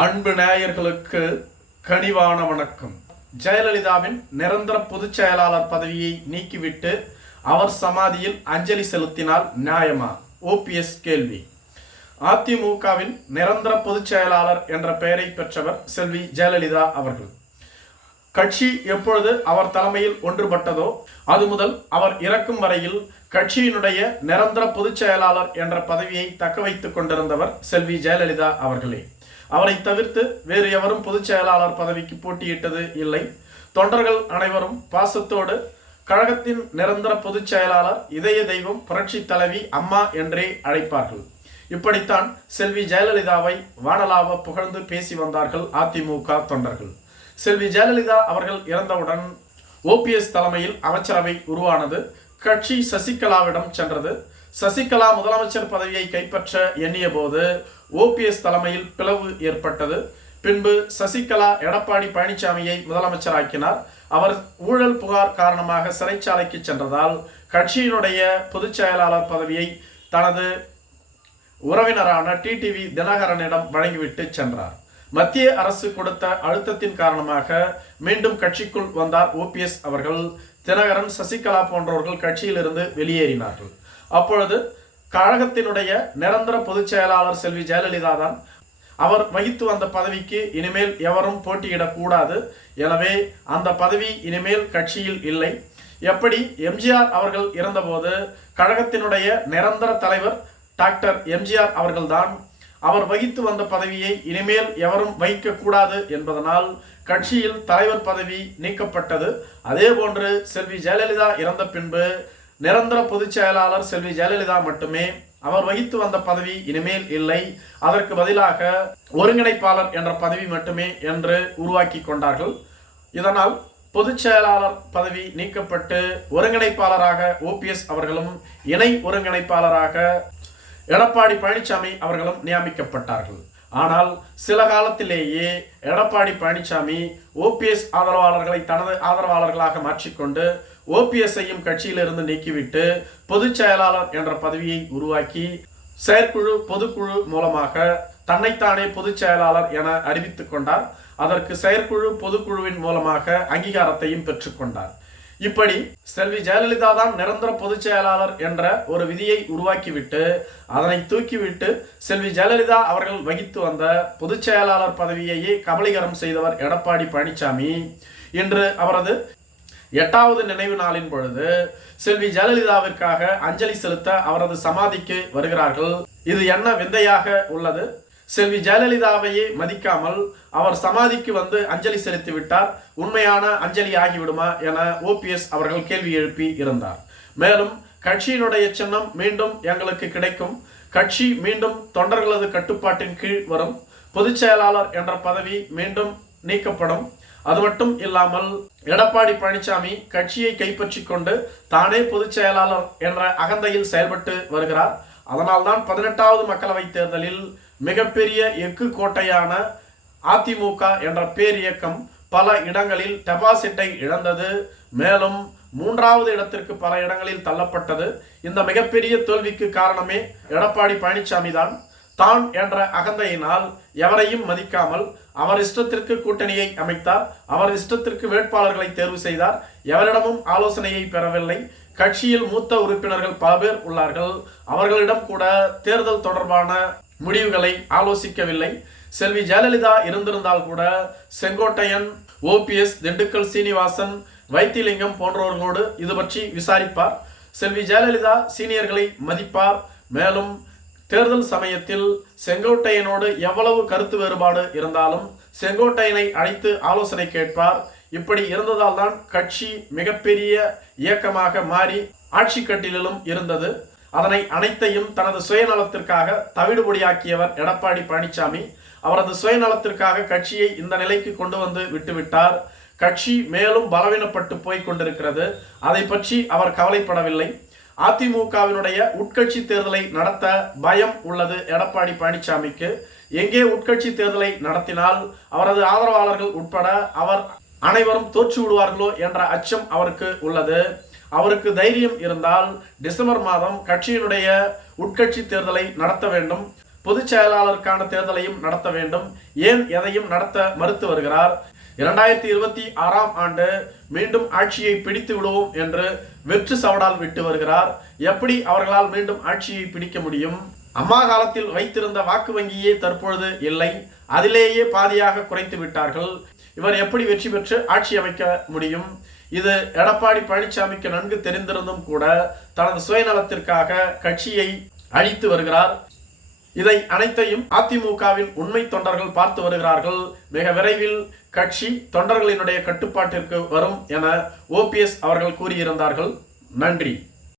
அன்பு நேயர்களுக்கு கனிவான வணக்கம். ஜெயலலிதாவின் நிரந்தர பொதுச் செயலாளர் பதவியை நீக்கிவிட்டு அவர் சமாதியில் அஞ்சலி செலுத்தினால் நியாயமா? ஓபிஎஸ் கேள்வி. அதிமுகவின் நிரந்தர பொதுச் செயலாளர் என்ற பெயரை பெற்றவர் செல்வி ஜெயலலிதா அவர்கள். கட்சி எப்பொழுது அவர் தலைமையில் ஒன்றுபட்டதோ அது முதல் அவர் இறக்கும் வரையில் கட்சியினுடைய நிரந்தர பொதுச் செயலாளர் என்ற பதவியை தக்க வைத்துக் கொண்டிருந்தவர் செல்வி ஜெயலலிதா அவர்களே. அவரை தவிர்த்து வேறு எவரும் பொதுச் செயலாளர் பதவிக்கு போட்டியிட்டது இல்லை. தொண்டர்கள் அனைவரும் பாசத்தோடு கழகத்தின் நிரந்தர பொதுச் செயலாளர் இதய தெய்வம் புரட்சி தலைவி அம்மா என்றே அழைப்பார்கள். இப்படித்தான் செல்வி ஜெயலலிதாவை வானலாவ புகழ்ந்து பேசி வந்தார்கள் அதிமுக தொண்டர்கள். செல்வி ஜெயலலிதா அவர்கள் இறந்தவுடன் ஓபிஎஸ் தலைமையில் அமைச்சரவை உருவானது. கட்சி சசிகலாவிடம் சென்றது. சசிகலா முதலமைச்சர் பதவியை கைப்பற்ற எண்ணிய போது ஓபிஎஸ் தலைமையில் பிளவு ஏற்பட்டது. பின்பு சசிகலா எடப்பாடி பழனிசாமியை முதலமைச்சராக்கினார். அவர் ஊழல் புகார் காரணமாக சிறைச்சாலைக்கு சென்றதால் கட்சியினுடைய பொதுச் செயலாளர் பதவியை தனது உறவினரான டிடிவி தினகரனிடம் வழங்கிவிட்டு சென்றார். மத்திய அரசு கொடுத்த அழுத்தத்தின் காரணமாக மீண்டும் கட்சிக்குள் வந்தார் ஓபிஎஸ் அவர்கள். தினகரன் சசிகலா போன்றவர்கள் கட்சியிலிருந்து வெளியேறினார்கள். அப்பொழுது கழகத்தினுடைய நிரந்தர பொதுச் செயலாளர் செல்வி ஜெயலலிதா தான் அவர் வகித்து வந்த பதவிக்கு இனிமேல் எவரும் போட்டியிடக்கூடாது எனவே அந்த பதவி இனிமேல் கட்சியில் இல்லை. எப்படி எம்ஜிஆர் அவர்கள் இருந்தபோது கழகத்தினுடைய நிரந்தர தலைவர் டாக்டர் எம்ஜிஆர் அவர்கள்தான் அவர் வகித்து வந்த பதவியை இனிமேல் எவரும் வகிக்கக்கூடாது என்பதனால் கட்சியில் தலைவர் பதவி நீக்கப்பட்டது. அதே போன்று செல்வி ஜெயலலிதா இறந்த பின்பு நிரந்தர பொதுச் செயலாளர் செல்வி ஜெயலலிதா மட்டுமே அவர் வகித்து வந்த பதவி இனிமேல் இல்லை. அதற்கு பதிலாக ஒருங்கிணைப்பாளர் என்ற பதவி மட்டுமே என்று உருவாக்கி கொண்டார்கள். இதனால் பொதுச் செயலாளர் பதவி நீக்கப்பட்டு ஒருங்கிணைப்பாளராக ஓபிஎஸ் அவர்களும் இணை ஒருங்கிணைப்பாளராக எடப்பாடி பழனிசாமி அவர்களும் நியமிக்கப்பட்டார்கள். ஆனால் சில காலத்திலேயே எடப்பாடி பழனிசாமி ஓபிஎஸ் ஆதரவாளர்களை தனது ஆதரவாளர்களாக மாற்றிக்கொண்டு ஓபிஎஸ்ஐயும் கட்சியிலிருந்து நீக்கிவிட்டு பொதுச் செயலாளர் என்ற பதவியை உருவாக்கி செயற்குழு பொதுக்குழு மூலமாக தன்னைத்தானே பொதுச் செயலாளர் என அறிவித்துக் கொண்டார். அதற்கு செயற்குழு பொதுக்குழுவின் மூலமாக அங்கீகாரத்தையும் பெற்றுக்கொண்டார் இப்படி செல்வி ஜெயலலிதா தான் நிரந்தர பொதுச் செயலாளர் என்ற ஒரு விதியை உருவாக்கிவிட்டு அதனை தூக்கிவிட்டு செல்வி ஜெயலலிதா அவர்கள் வகித்து வந்த பொதுச் செயலாளர் பதவியையே கபலீகரம் செய்தவர் எடப்பாடி பழனிசாமி. இன்று அவரது எட்டாவது நினைவு நாளின் பொழுது செல்வி ஜெயலலிதாவிற்காக அஞ்சலி செலுத்த அவரது சமாதிக்கு வருகிறார்கள். இது என்ன விந்தையாக உள்ளது? செல்வி ஜெயலலிதாவையே மதிக்காமல் அவர் சமாதிக்கு வந்து அஞ்சலி செலுத்தி விட்டார். உண்மையான அஞ்சலி ஆகிவிடுமா என ஓபிஎஸ் அவர்கள் கேள்வி எழுப்பி இருந்தார். மேலும் கட்சியினுடைய சின்னம் மீண்டும் எங்களுக்கு கிடைக்கும். கட்சி மீண்டும் தொண்டர்களது கட்டுப்பாட்டின் கீழ் வரும். பொதுச் செயலாளர் என்ற பதவி மீண்டும் நீக்கப்படும். அது மட்டும் இல்லாமல் எடப்பாடி பழனிசாமி கட்சியை கைப்பற்றி கொண்டு தானே பொதுச் செயலாளர் என்ற அகந்தையில் செயல்பட்டு வருகிறார். அதனால்தான் பதினெட்டாவது மக்களவைத் தேர்தலில் மிகப்பெரிய எஃகு கோட்டையான அதிமுக என்ற பேர் இயக்கம் பல இடங்களில் டெபாசிட்டை இழந்தது. மேலும் மூன்றாவது இடத்திற்கு பல இடங்களில் தள்ளப்பட்டது. இந்த மிகப்பெரிய தோல்விக்கு காரணமே எடப்பாடி பழனிசாமி தான் தான் என்ற அகந்தையினால் எவரையும் மதிக்காமல் அவர் இஷ்டத்திற்கு கூட்டணியை அமைத்தார். அவர் இஷ்டத்திற்கு வேட்பாளர்களை தேர்வு செய்தார். எவரிடமும் ஆலோசனையை பெறவில்லை. கட்சியில் மூத்த உறுப்பினர்கள் பல பேர் உள்ளார்கள். அவர்களிடம் கூட தேர்தல் தொடர்பான முடிவுகளை ஆலோசிக்கவில்லை. செல்வி ஜெயலலிதா இருந்திருந்தால் கூட செங்கோட்டையன் ஓபிஎஸ் திண்டுக்கல் சீனிவாசன் வைத்திலிங்கம் போன்றவர்களோடு இது பற்றி விசாரிப்பார். செல்வி ஜெயலலிதா சீனியர்களை மதிப்பார். மேலும் தேர்தல் சமயத்தில் செங்கோட்டையனோடு எவ்வளவு கருத்து வேறுபாடு இருந்தாலும் செங்கோட்டையனை அழைத்து ஆலோசனை கேட்பார். இப்படி இருந்ததால் தான் கட்சி மிகப்பெரிய இயக்கமாக மாறி ஆட்சி கட்டிலும் இருந்தது. அதனை அனைத்தையும் தனது சுயநலத்திற்காக தவிடுபொடியாக்கியவர் எடப்பாடி பழனிசாமி அவரது சுயநலத்திற்காக கட்சியை இந்த நிலைக்கு கொண்டு வந்து விட்டுவிட்டார். கட்சி மேலும் பலவீனப்பட்டு போய் கொண்டிருக்கிறது. அதை பற்றி அவர் கவலைப்படவில்லை. அதிமுகவினுடைய உட்கட்சி தேர்தலை நடத்த பயம் உள்ளது எடப்பாடி பழனிசாமிக்கு. எங்கே உட்கட்சி தேர்தலை நடத்தினால் அவரது ஆதரவாளர்கள் உட்பட அவர் அனைவரும் தோற்று விடுவார்களோ என்ற அச்சம் அவருக்கு உள்ளது. அவருக்கு தைரியம் இருந்தால் டிசம்பர் மாதம் கட்சியினுடைய உட்கட்சி தேர்தலை நடத்த வேண்டும். பொதுச் செயலாளருக்கான தேர்தலையும் நடத்த வேண்டும். ஏன் எதையும் நடத்த மறுத்து வருகிறார்? இரண்டாயிரத்தி இருபத்தி ஆறாம் ஆண்டு மீண்டும் ஆட்சியை பிடித்து விடுவோம் என்று வெற்று சவடால் விட்டு வருகிறார். எப்படி அவர்களால் மீண்டும் ஆட்சியை பிடிக்க முடியும்? அம்மா காலத்தில் வைத்திருந்த வாக்கு வங்கியே தற்பொழுது இல்லை. அதிலேயே பாதியாக குறைத்து விட்டார்கள். இவர் எப்படி வெற்றி பெற்று ஆட்சி அமைக்க முடியும்? இது எடப்பாடி பழனிசாமிக்கு நன்கு தெரிந்திருந்தும் கூட தனது சுயநலத்திற்காக கட்சியை அழித்து வருகிறார். இதை அனைத்தையும் அதிமுகவின் உண்மை தொண்டர்கள் பார்த்து வருகிறார்கள். மிக விரைவில் கட்சி தொண்டர்களினுடைய கட்டுப்பாட்டிற்கு வரும் என ஓபிஎஸ் அவர்கள் கூறியிருந்தார்கள். நன்றி.